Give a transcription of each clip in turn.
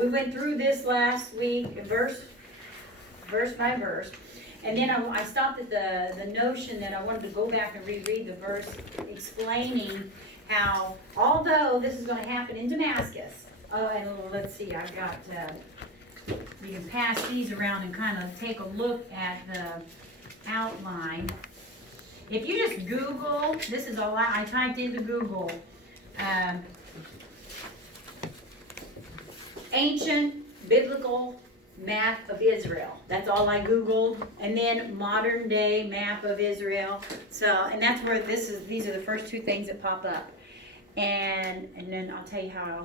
We went through this last week, verse by verse. And then I stopped at the notion that I wanted to go back and reread the verse explaining how, although this is going to happen in Damascus, and let's see, I've got, you can pass these around and kind of take a look at the outline. If you just Google, this is all I typed into Google, ancient biblical map of Israel. That's all I Googled. And then modern day map of Israel. So, and that's where these are the first two things that pop up. And then I'll tell you how I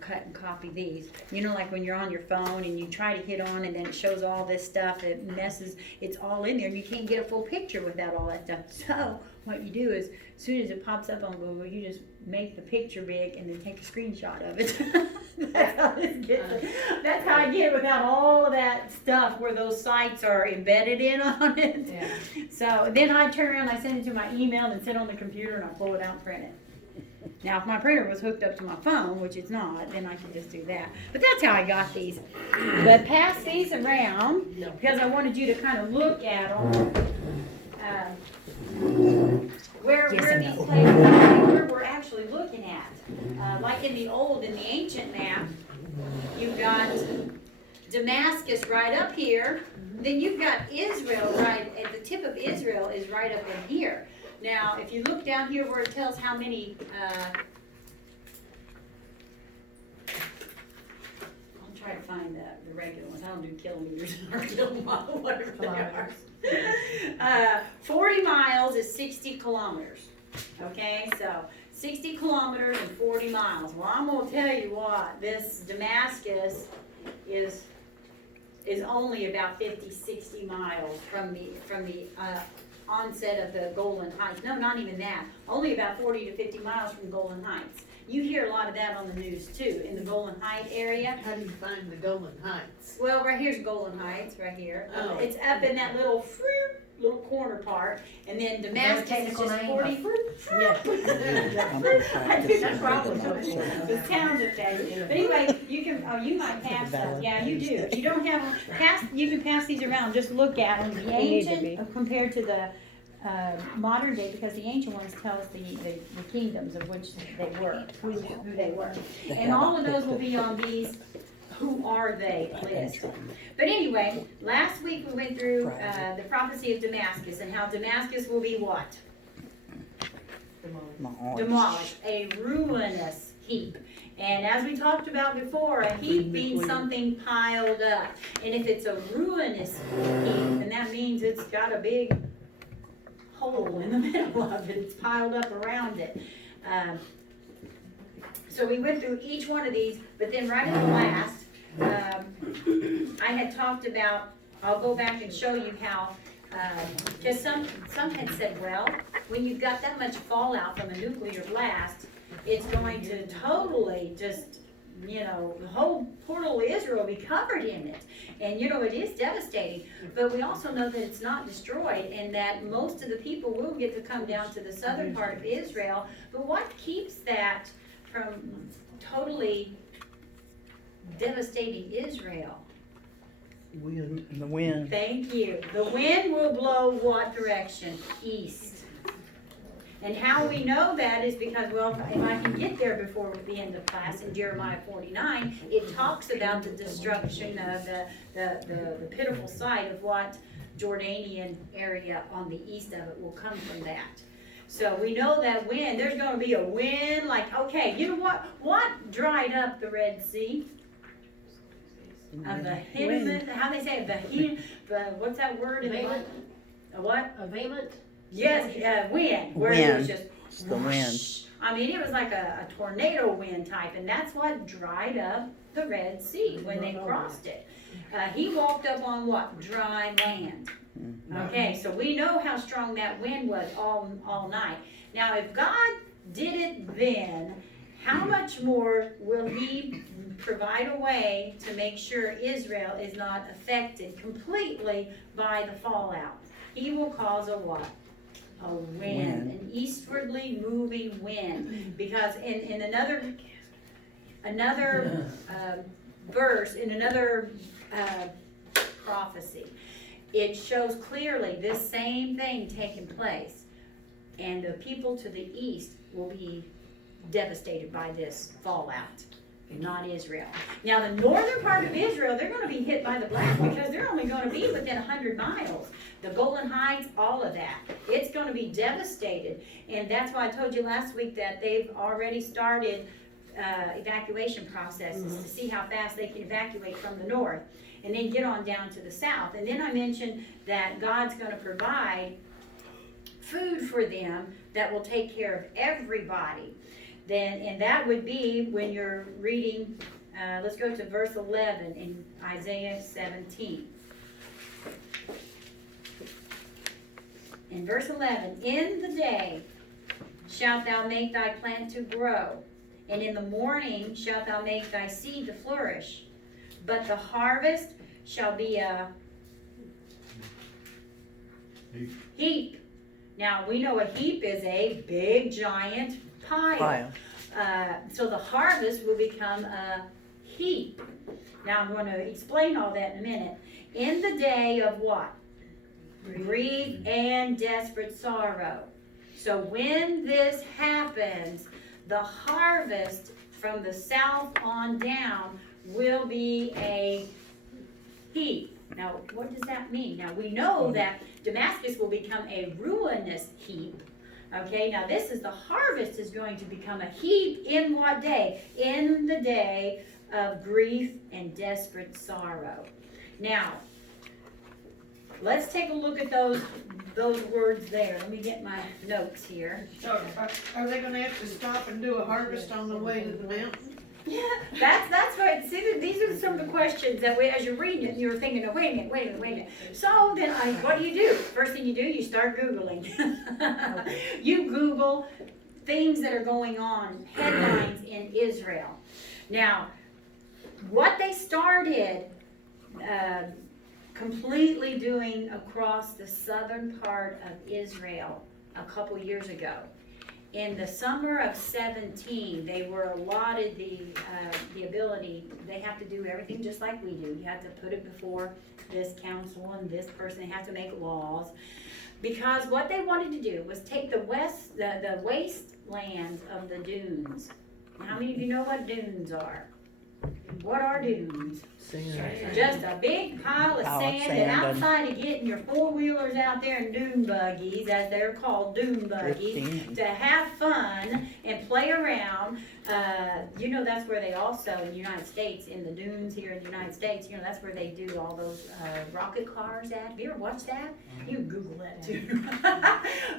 cut and copy these. You know, like when you're on your phone and you try to hit on and then it shows all this stuff, it messes, it's all in there and you can't get a full picture without all that stuff. So what you do is, as soon as it pops up on Google, you just make the picture big and then take a screenshot of it. That's how I get it without all of that stuff where those sites are embedded in on it. Yeah. So then I turn around, I send it to my email and sit on the computer and I pull it out and print it. Now, if my printer was hooked up to my phone, which it's not, then I can just do that. But that's how I got these. But pass these around because I wanted you to kind of look at them. Where these places are, where we're actually looking at. Like in the ancient map, you've got Damascus right up here. Then you've got Israel right at the tip of Israel is right up in here. Now, if you look down here where it tells how many, I'll try to find the regular ones. I don't do kilometers or kilomiles, whatever they are. 40 miles is 60 kilometers. Okay, so 60 kilometers and 40 miles. Well, I'm going to tell you what, this Damascus is only about 50, 60 miles from the onset of the Golan Heights. No, not even that. Only about 40 to 50 miles from Golan Heights. You hear a lot of that on the news too, in the Golan Heights area. How do you find the Golan Heights? Well, right here's Golan Heights, right here. Oh. It's up in that little corner part, and then Damascus is just 40. Yeah. I think that's probably the sound effect. But anyway, you can. You might pass them. Yeah, you do. If you don't have them, you can pass these around. Just look at them. The ancient compared to the modern day, because the ancient ones tell us the kingdoms of which they were, who they were, and all of those will be on these. Who are they list. But anyway, last week we went through the prophecy of Damascus and how Damascus will be what? Demolished. A ruinous heap. And as we talked about before, a heap means something piled up. And if it's a ruinous heap, then that means it's got a big hole in the middle of it. It's piled up around it. So we went through each one of these, but then right at the last, I had talked about, I'll go back and show you how, because some had said, well, when you've got that much fallout from a nuclear blast, it's going to totally just, the whole portal of Israel will be covered in it. And, it is devastating. But we also know that it's not destroyed and that most of the people will get to come down to the southern part of Israel. But what keeps that from totally devastating Israel? The wind. Thank you. The wind will blow what direction? East. And how we know that is because, well, if I can get there before the end of class in Jeremiah 49, it talks about the destruction of the pitiful sight of what Jordanian area on the east of it will come from that. So we know that wind, there's going to be a wind like, okay, you know what? What dried up the Red Sea? Of the Hinnom, how they say it, what's that word in the Bible? A what? A vehement? Yes, wind, where it was just It's the wind. whoosh. I mean, it was like a tornado wind type, and that's what dried up the Red Sea when they crossed it. He walked up on what? Dry land. Okay, so we know how strong that wind was all night. Now, if God did it then, how much more will He provide a way to make sure Israel is not affected completely by the fallout? He will cause a what? A wind, an eastwardly moving wind. Because in another verse, in another prophecy, it shows clearly this same thing taking place. And the people to the east will be devastated by this fallout, not Israel. Now, the northern part of Israel, they're going to be hit by the blast because they're only going to be within 100 miles. The Golan Heights, all of that. It's going to be devastated. And that's why I told you last week that they've already started evacuation processes to see how fast they can evacuate from the north and then get on down to the south. And then I mentioned that God's going to provide food for them that will take care of everybody. Then, and that would be when you're reading, let's go to verse 11 in Isaiah 17. In verse 11, in the day shalt thou make thy plant to grow, and in the morning shalt thou make thy seed to flourish, but the harvest shall be a heap. Now, we know a heap is a big, giant pile. So the harvest will become a heap. Now, I'm going to explain all that in a minute. In the day of what? Grief and desperate sorrow. So when this happens, the harvest from the south on down will be a heap. Now, what does that mean? Now, we know that Damascus will become a ruinous heap. Okay, now this is the harvest is going to become a heap in what day? In the day of grief and desperate sorrow. Now, let's take a look at those words there. Let me get my notes here. So are they gonna have to stop and do a harvest on the way to the mountain? Yeah, that's right. See, these are some of the questions that as you're reading it, you're thinking, oh, wait a minute. So then what do? First thing you do, you start Googling. You Google things that are going on, headlines in Israel. Now, what they started completely doing across the southern part of Israel a couple years ago. In the summer of 17, they were allotted the ability, they have to do everything just like we do. You have to put it before this council and this person, they have to make laws. Because what they wanted to do was take the wastelands of the dunes. How many of you know what dunes are? What are dunes? Sand. Just a big pile of sand, and outside of getting your four-wheelers out there and dune buggies, as they're called, dune buggies, Drifting. to have fun and play around. You know, that's where they also, in the United States, in the dunes here in the United States, you know, that's where they do all those rocket cars at. Have you ever watched that? You can Google that too.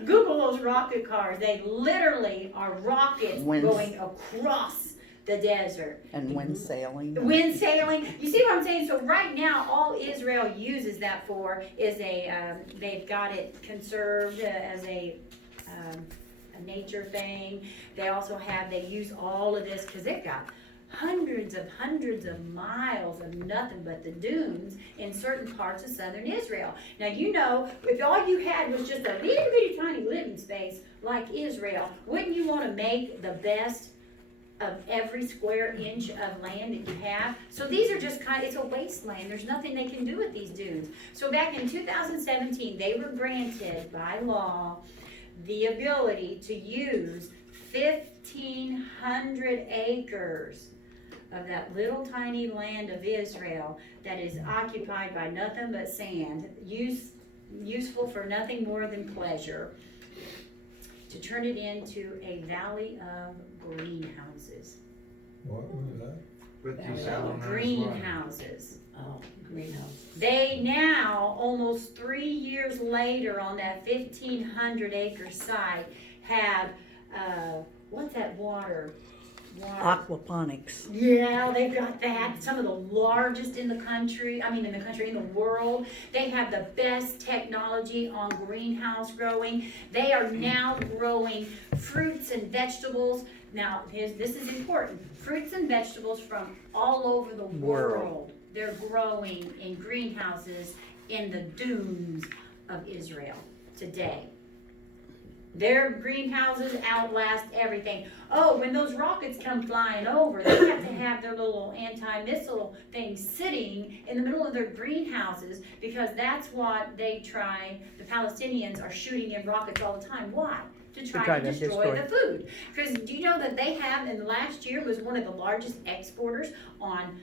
Google those rocket cars. They literally are rockets going across the desert. And wind sailing. Wind sailing. You see what I'm saying? So right now, all Israel uses that for is they've got it conserved as a nature thing. They also they use all of this because they've got hundreds of miles of nothing but the dunes in certain parts of southern Israel. Now, you know, if all you had was just a little bitty tiny living space like Israel, wouldn't you want to make the best of every square inch of land that you have? So these are just it's a wasteland. There's nothing they can do with these dunes. So back in 2017, they were granted by law the ability to use 1,500 acres of that little tiny land of Israel that is occupied by nothing but sand, useful for nothing more than pleasure, to turn it into a valley of greenhouses. What was that? Greenhouses. Oh, greenhouse. They now, almost 3 years later, on that 1,500 acre site, have, what's that water? Aquaponics. Yeah, they've got that. Some of the largest in the country, in the world. They have the best technology on greenhouse growing. They are now growing fruits and vegetables. Now, this is important. Fruits and vegetables from all over the world. They're growing in greenhouses in the dunes of Israel today. Their greenhouses outlast everything. Oh, when those rockets come flying over, they have to have their little anti-missile things sitting in the middle of their greenhouses because that's what they try. The Palestinians are shooting in rockets all the time. Why? To try to destroy the food. Because do you know that they have, in the last year, was one of the largest exporters on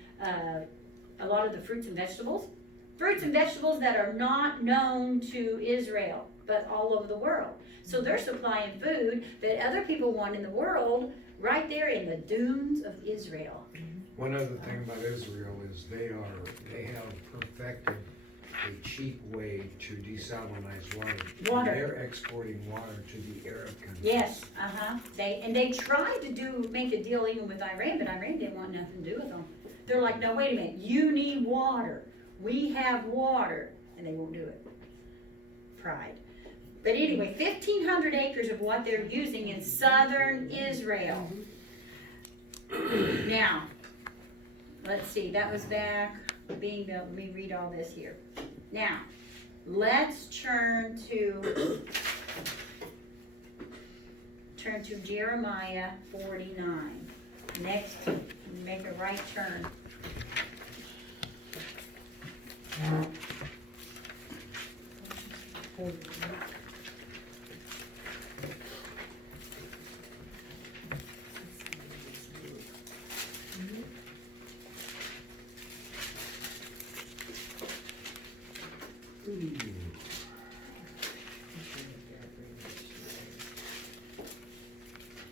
a lot of the fruits and vegetables? Fruits and vegetables that are not known to Israel, but all over the world. So they're supplying food that other people want in the world right there in the dunes of Israel. One other thing about Israel is they have perfected a cheap way to desalinize water. They're exporting water to the Arab countries. Yes, they tried to make a deal even with Iran, but Iran didn't want nothing to do with them. They're like, no, wait a minute, you need water. We have water, and they won't do it. Pride. But anyway, 1,500 acres of what they're using in southern Israel. Now, let's see, that was back, being built, let me read all this here. Now, let's turn to Jeremiah 49. Next, make a right turn.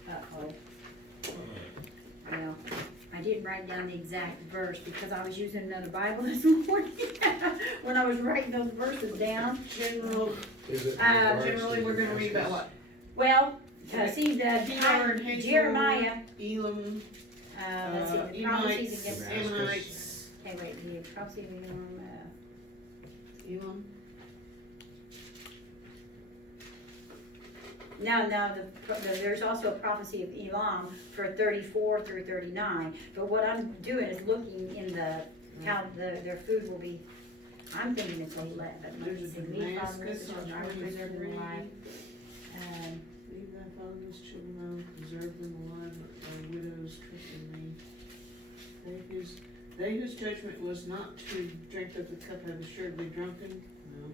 Uh-oh. Well, I didn't write down the exact verse because I was using another Bible this morning when I was writing those verses down. Is it Generally, we're gonna read about what? Well, see the Kedar and Hazel, Jeremiah, Elam, let's see, the prophecies Emites, against, Ammonites, okay, wait, the prophecy of Elam. Now, there's also a prophecy of Elam for 34 through 39, but what I'm doing is looking in how their food will be, I'm thinking it's 11. Let me There's a see, me, father, Damascus children, on I will preserve them 23. alive. Leave thy fatherless children alone, preserve them alive, thy widows trust in thee. They whose judgment was not to drink of the cup have assuredly drunken. No.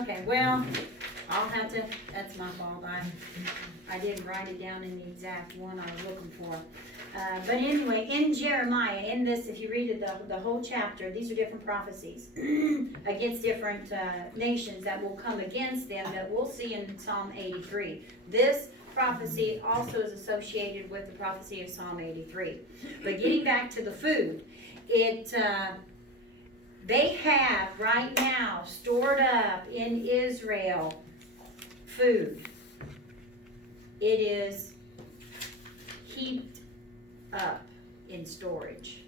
Okay, well, I'll have to, that's my fault, I didn't write it down in the exact one I was looking for. But anyway, in Jeremiah, in this, if you read it, the whole chapter, these are different prophecies against different nations that will come against them that we'll see in Psalm 83. This prophecy also is associated with the prophecy of Psalm 83. But getting back to the food, they have right now stored up in Israel food. It is heaped up in storage.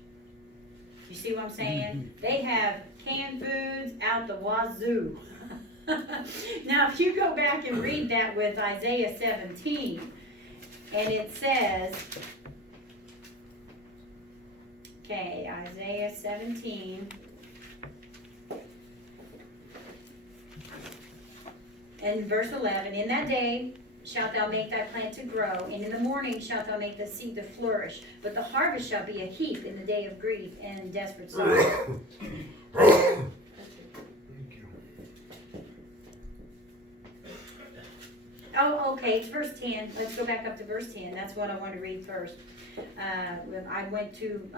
You see what I'm saying? They have canned foods out the wazoo. Now, if you go back and read that with Isaiah 17, and it says, okay, Isaiah 17, and verse 11, in that day shalt thou make thy plant to grow, and in the morning shalt thou make the seed to flourish, but the harvest shall be a heap in the day of grief and desperate sorrow. Thank you. Oh, okay, it's verse 10. Let's go back up to verse 10. That's what I want to read first. I went too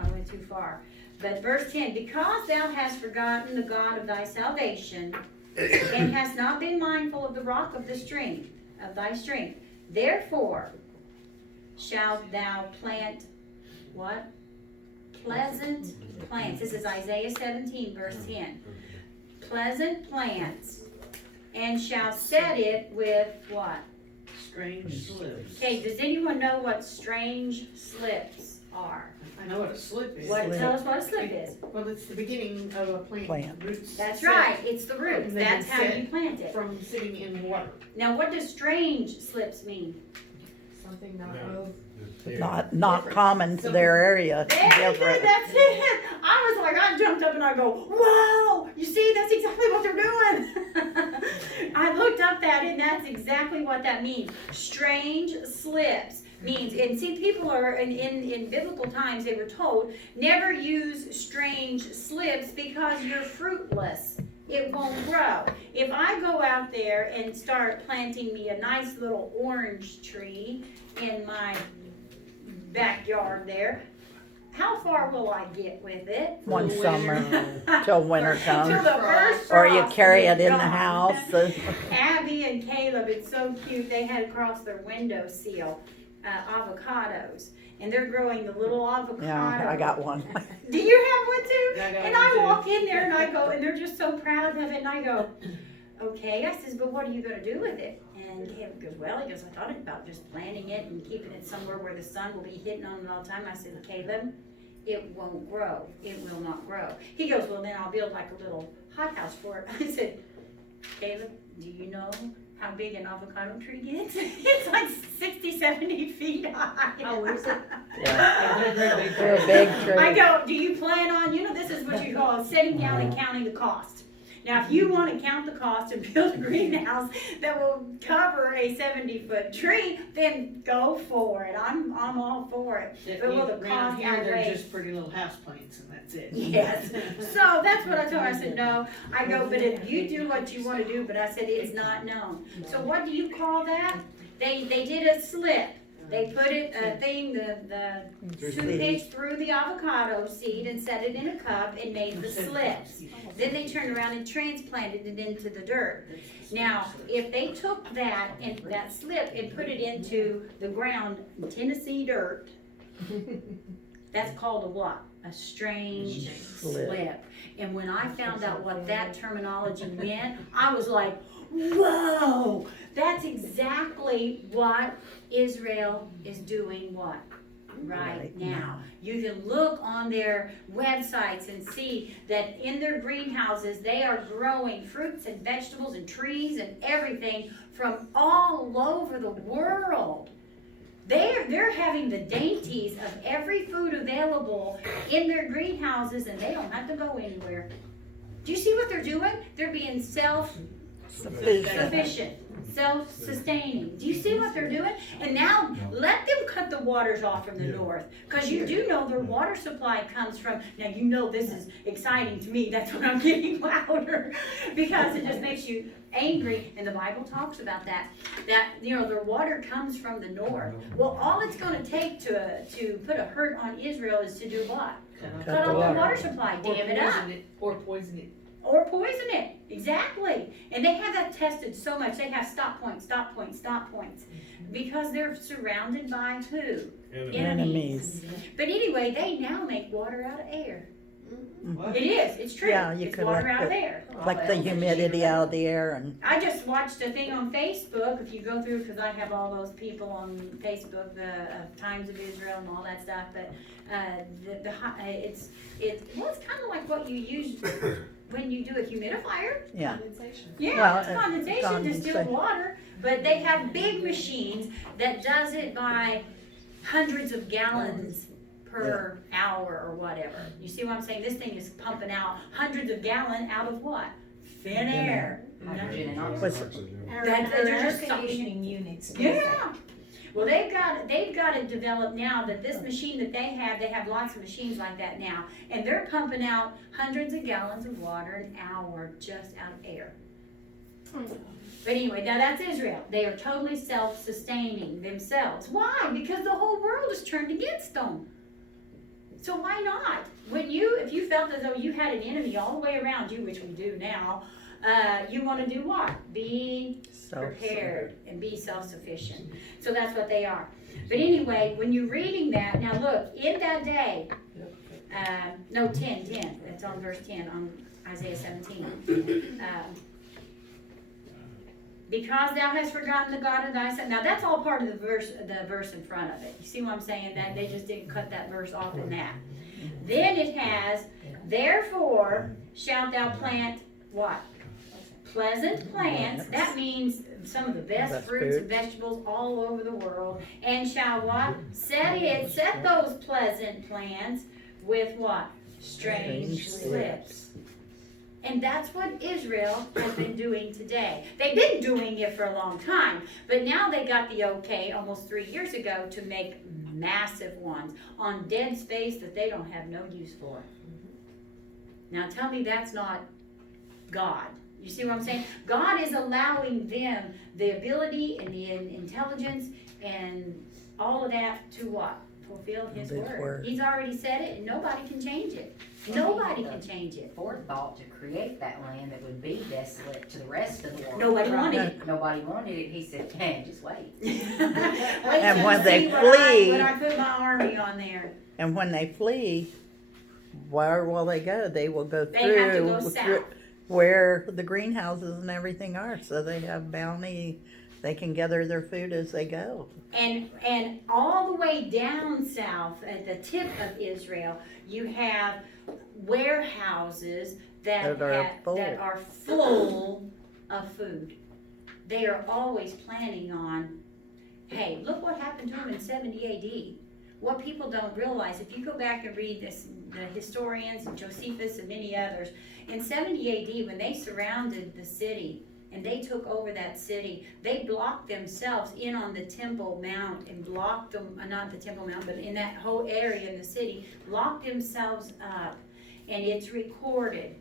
far. But verse 10, because thou hast forgotten the God of thy salvation, and hast not been mindful of the rock of thy strength, therefore shalt thou plant what? Pleasant plants. This is Isaiah 17, verse 10. Pleasant plants, and shall set it with what? Strange slips. Okay, does anyone know what strange slips are? I know what a slip is. Tell us what a slip is. Well, it's the beginning of a plant. Roots That's set right, it's the roots. And then That's it's how set you plant it. from sitting in water. Now, what does strange slips mean? Something not No. real. Not common to their area. Very good, Different. that's it. I was like, I jumped up and I go, whoa, you see, that's exactly what they're doing. I looked up that and that's exactly what that means. Strange slips means, and see, people are, in biblical times, they were told, never use strange slips because you're fruitless. It won't grow. If I go out there and start planting me a nice little orange tree in my backyard there, how far will I get with it? One Winter. summer till winter Till comes. the first Or you frost carry is it in the gone. house. Abby and Caleb, it's so cute, they had across their windowsill avocados, and they're growing the little avocado. Yeah, I got one. Do you have one too? I got And one I too. walk in there and I go, and they're just so proud of it, and I go, okay, I says, but what are you gonna do with it? And Caleb goes, well, he goes, I thought about just planting it and keeping it somewhere where the sun will be hitting on it all the time. I said, Caleb, it won't grow, it will not grow. He goes, well, then I'll build like a little hothouse for it. I said, Caleb, do you know how big an avocado tree gets? It's like 60, 70 feet high. Oh, is it? Yeah. They're a big They're a big tree. I go, do you plan on, this is what you call sitting down and counting the cost. Now, if you want to count the cost and build a greenhouse that will cover a 70-foot tree, then go for it. I'm all for it. But will the Around cost here, they're outrageous? just pretty little house plants and that's it. Yes. So that's what I told her. I said, no. I go, but if you do what you want to do, but I said, it's not known. So what do you call that? They did a slip. They put it, the toothpaste through the avocado seed and set it in a cup and made the slips. Then they turned around and transplanted it into the dirt. Now, if they took that and that slip and put it into the ground, Tennessee dirt, that's called a what? A strange slip. And when I found out what that terminology meant, I was like, whoa, that's exactly what Israel is doing what? Right now. You can look on their websites and see that in their greenhouses they are growing fruits and vegetables and trees and everything from all over the world. They're having the dainties of every food available in their greenhouses and they don't have to go anywhere. Do you see what they're doing? They're being self-sufficient, self-sustaining. Do you see what they're doing? And now let them cut the waters off from the north, because you do know their water supply comes from, now you know this is exciting to me, that's when I'm getting louder, because it just makes you angry, and the Bible talks about that their water comes from the north. Well, all it's going to take to put a hurt on Israel is to do what? Cut off the water supply, dam it up. Or poison it. Or poison it, exactly. And they have that tested so much. They have stop points, because they're surrounded by who? Enemies. But anyway, they now make water out of air. What? It is, it's true. Yeah, you It's could water let out of the- air. Like the humidity out of the air and I just watched a thing on Facebook, if you go through, because I have all those people on Facebook, the Times of Israel and all that stuff, but it's kind of like what you use when you do a humidifier. yeah. Yeah, Well, it's condensation, distilled water, but they have big machines that does it by hundreds of gallons per hour or whatever. You see what I'm saying? This thing is pumping out hundreds of gallons out of what? Thin air. Hydrogen and Was- oxygen. That's Our just air something- conditioning units. Yeah. Well, they've got it developed now that this machine that they have lots of machines like that now, and they're pumping out hundreds of gallons of water an hour just out of air. But anyway, now that's Israel. They are totally self-sustaining themselves. Why? Because the whole world is turned against them. So why not? If you felt as though you had an enemy all the way around you, which we do now, you want to do what? Be prepared and be self-sufficient. So that's what they are. But anyway, when you're reading that, now look, in that day, 10, it's on verse 10 on Isaiah 17. Because thou hast forgotten the God of thy son. Now that's all part of the verse in front of it. You see what I'm saying? That they just didn't cut that verse off in that. Then it has, therefore shalt thou plant what? Pleasant plants. That means some of the best fruits and vegetables all over the world. And shall what? Set those pleasant plants with what? strange Strange lips. And that's what Israel has been doing today. They've been doing it for a long time, but now they got the okay almost 3 years ago to make massive ones on dead space that they don't have no use for. Now tell me that's not God. You see what I'm saying? God is allowing them the ability and the intelligence and all of that to what? Fulfill His word. He's already said it and nobody can change it. Nobody can change it. Forethought to create that land that would be desolate to the rest of the world. Nobody wanted it. Nobody wanted it. He said, "Hey, just wait." And when they When flee, I put my army on there, and when they flee, where will they go? They will go they have to through go south. where the greenhouses and everything are, so they have bounty. They can gather their food as they go. And all the way down south at the tip of Israel, you have warehouses that are full of food. They are always planning on, hey, look what happened to them in 70 AD. What people don't realize, if you go back and read this, the historians and Josephus and many others, in 70 AD when they surrounded the city, and they took over that city, they blocked themselves in on the Temple Mount and blocked them, not the Temple Mount, but in that whole area in the city, locked themselves up. And it's recorded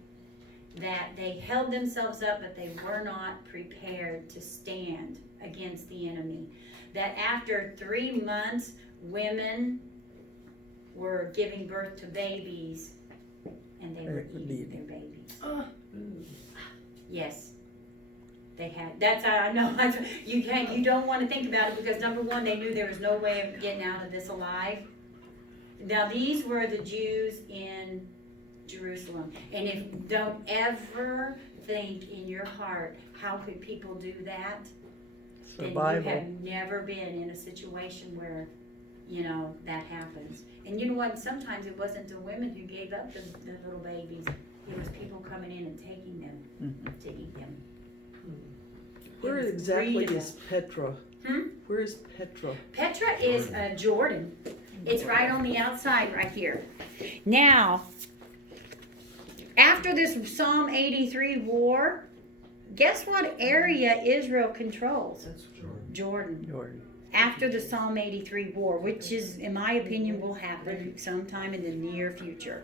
that they held themselves up, but they were not prepared to stand against the enemy. That after 3 months, women were giving birth to babies, and they were eating their babies. Yes. They had, that's how I know, you don't want to think about it because number one, they knew there was no way of getting out of this alive. Now these were the Jews in Jerusalem. And if don't ever think in your heart, how could people do that? Survival. Then you have never been in a situation where, that happens. And you know what, sometimes it wasn't the women who gave up the little babies. It was people coming in and taking them to eat them. Where It's exactly breedable. is Petra? Where is Petra? Petra is Jordan. It's right on the outside right here. Now, after this Psalm 83 war, guess what area Israel controls? Jordan. After the Psalm 83 war, which is, in my opinion, will happen sometime in the near future.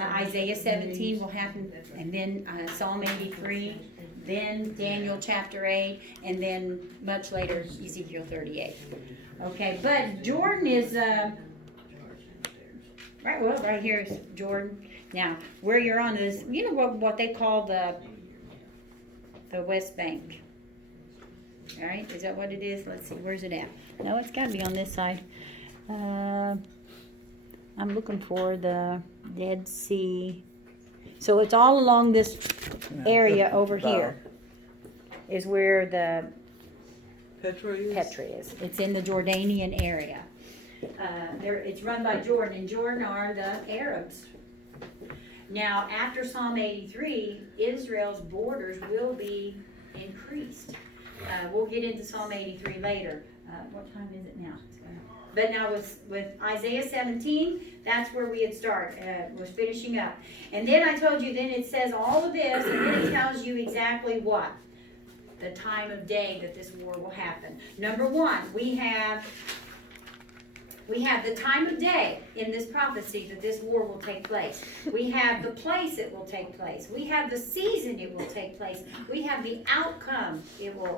Isaiah 17 will happen, and then Psalm 83, then Daniel chapter 8, and then much later Ezekiel 38. Okay, but Jordan is, right here is Jordan. Now, where you're on is, what they call the West Bank. All right, is that what it is? Let's see, where's it at? No, it's got to be on this side. I'm looking for the Dead Sea. So it's all along this area over here is where the Petra is? Petra is. It's in the Jordanian area. It's run by Jordan, and Jordan are the Arabs. Now, after Psalm 83, Israel's borders will be increased. We'll get into Psalm 83 later. What time is it now? But now with Isaiah 17, that's where we had started, was finishing up. And then I told you, then it says all of this, and then it tells you exactly what? The time of day that this war will happen. Number one, we have the time of day in this prophecy that this war will take place. We have the place it will take place. We have the season it will take place. We have the outcome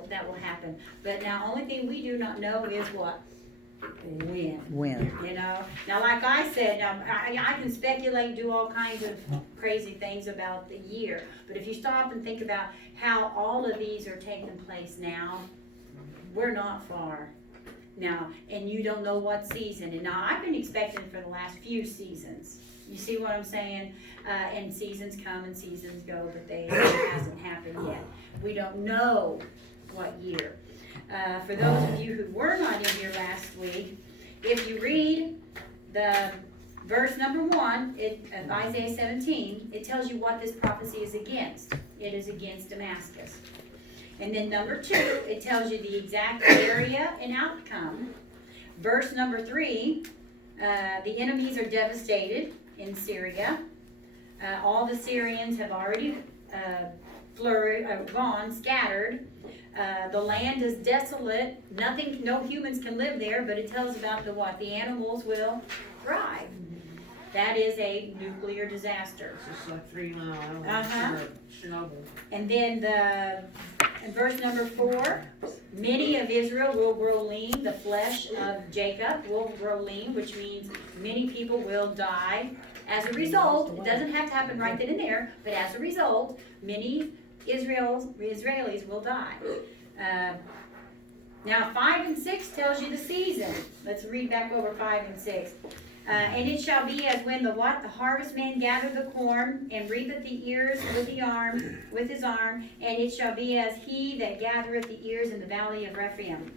that will happen. But now, only thing we do not know is what? When. Now like I said, I can speculate, do all kinds of crazy things about the year, but if you stop and think about how all of these are taking place now, we're not far now, and you don't know what season. And now I've been expecting for the last few seasons. You see what I'm saying? And seasons come and seasons go, but it hasn't happened yet. We don't know what year. For those of you who were not in here last week, if you read the verse number 1 of Isaiah 17, it tells you what this prophecy is against. It is against Damascus. And then number 2, it tells you the exact area and outcome. Verse number 3, the enemies are devastated in Syria. All the Syrians have already gone, scattered. The land is desolate. Nothing, no humans can live there, but it tells about the what? The animals will thrive. That is a nuclear disaster. It's just like 3 Mile Island, Uh-huh. Chernobyl. And then in verse number 4, many of Israel will grow lean, the flesh of Jacob will grow lean, which means many people will die. As a result, it doesn't have to happen right then and there, but as a result, many Israelis will die. Now 5 and 6 tells you the season. Let's read back over 5 and 6. And it shall be as when the harvestman gathereth the corn, and reapeth the ears with his arm, and it shall be as he that gathereth the ears in the valley of Rephaim.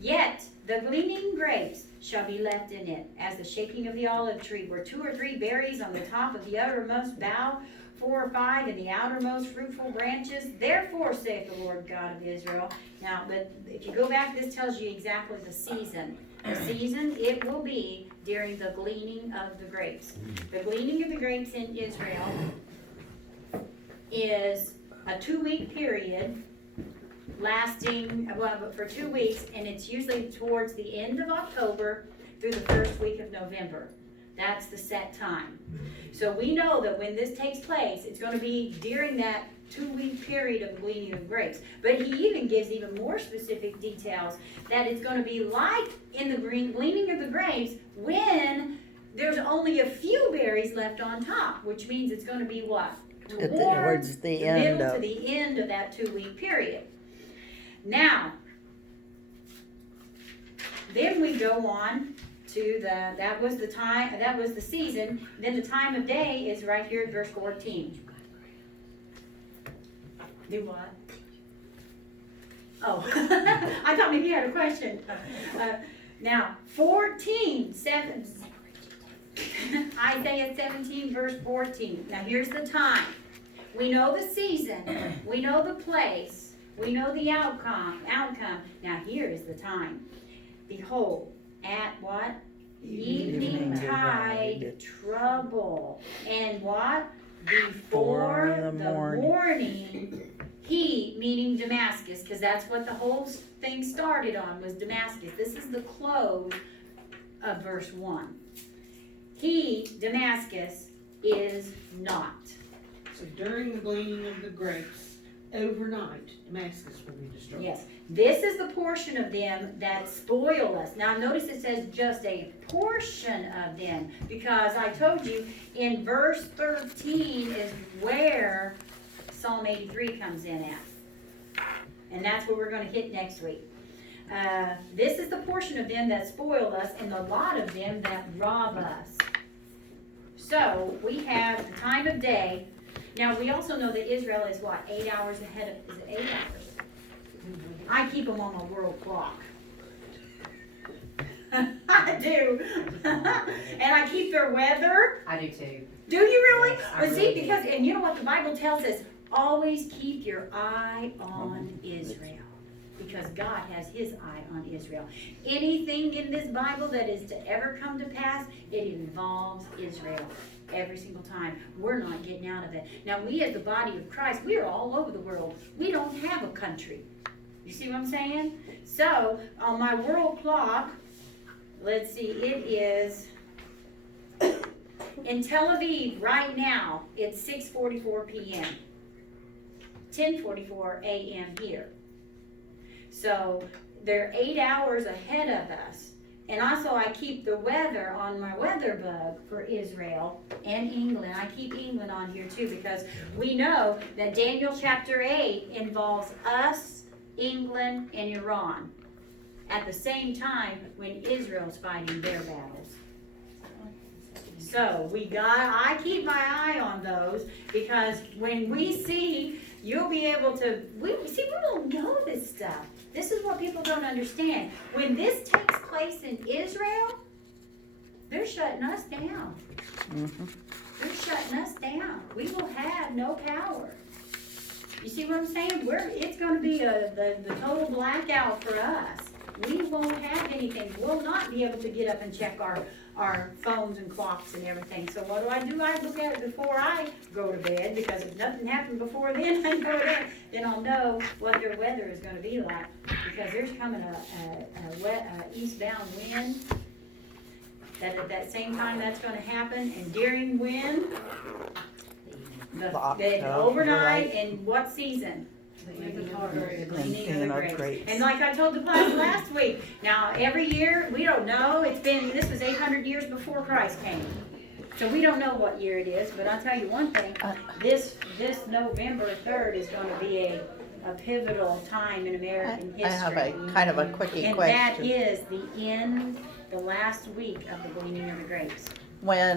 Yet the gleaning grapes shall be left in it, as the shaking of the olive tree, where 2 or 3 berries on the top of the uttermost bough, 4 or 5 in the outermost fruitful branches. Therefore saith the Lord God of Israel. Now, but if you go back, this tells you exactly the season. The season, it will be during the gleaning of the grapes. The gleaning of the grapes in Israel is a 2-week period lasting, for 2 weeks, and it's usually towards the end of October through the first week of November. That's the set time. So we know that when this takes place, it's going to be during that 2-week period of gleaning of grapes. But he even gives even more specific details that it's going to be like in the gleaning of the grapes when there's only a few berries left on top, which means it's going to be what? Towards the end middle of. to the end of that 2-week period. Now, then we go on to that was the time, that was the season. Then the time of day is right here at verse 14. Do what? Oh, I thought maybe you had a question. Now, Isaiah 17 verse 14. Now here's the time. We know the season. We know the place. We know the outcome. Now here is the time. Behold, at what? Evening tide trouble. And what? Before the morning. He, meaning Damascus, because that's what the whole thing started on, was Damascus. This is the close of verse 1. He, Damascus, is not. So during the gleaning of the grapes, overnight, Damascus will be destroyed. Yes. This is the portion of them that spoil us. Now notice it says just a portion of them, because I told you in verse 13 is where Psalm 83 comes in at. And that's what we're going to hit next week. This is the portion of them that spoil us, and the lot of them that rob us. So we have the time of day. Now we also know that Israel is what? 8 hours ahead of, is it 8 hours? I keep them on my world clock. I do. And I keep their weather. I do too. Do you really? Yes, I But see, really do. because, and you know what the Bible tells us? Always keep your eye on Israel. Because God has his eye on Israel. Anything in this Bible that is to ever come to pass, it involves Israel. Every single time. We're not getting out of it. Now we as the body of Christ, we are all over the world. We don't have a country. You see what I'm saying? So, on my world clock, let's see, it is in Tel Aviv right now, it's 6:44 p.m. 10:44 a.m. here. So, they're 8 hours ahead of us. And also I keep the weather on my weather bug for Israel and England. I keep England on here too, because we know that Daniel chapter 8 involves us, England, and Iran at the same time when Israel's fighting their battles. So I keep my eye on those, because when we see, you'll be able to, we don't know this stuff. This is what people don't understand. When this takes place in Israel, they're shutting us down. Mm-hmm. They're shutting us down. We will have no power. You see what I'm saying? It's going to be the total blackout for us. We won't have anything. We'll not be able to get up and check our our phones and clocks and everything. So what do? I look at it before I go to bed, because if nothing happened before then, I know that, then I'll know what their weather is gonna be like. Because there's coming a eastbound wind, that at that same time that's gonna happen, and during wind, the October, overnight, right? and what season? The gleaning of And the our grapes. grapes. And like I told the class last week, now every year, we don't know, this was 800 years before Christ came. So we don't know what year it is, but I'll tell you one thing, this November 3rd is gonna be a pivotal time in American history. I have a kind of a quickie And that question. is the last week of the gleaning of the grapes. When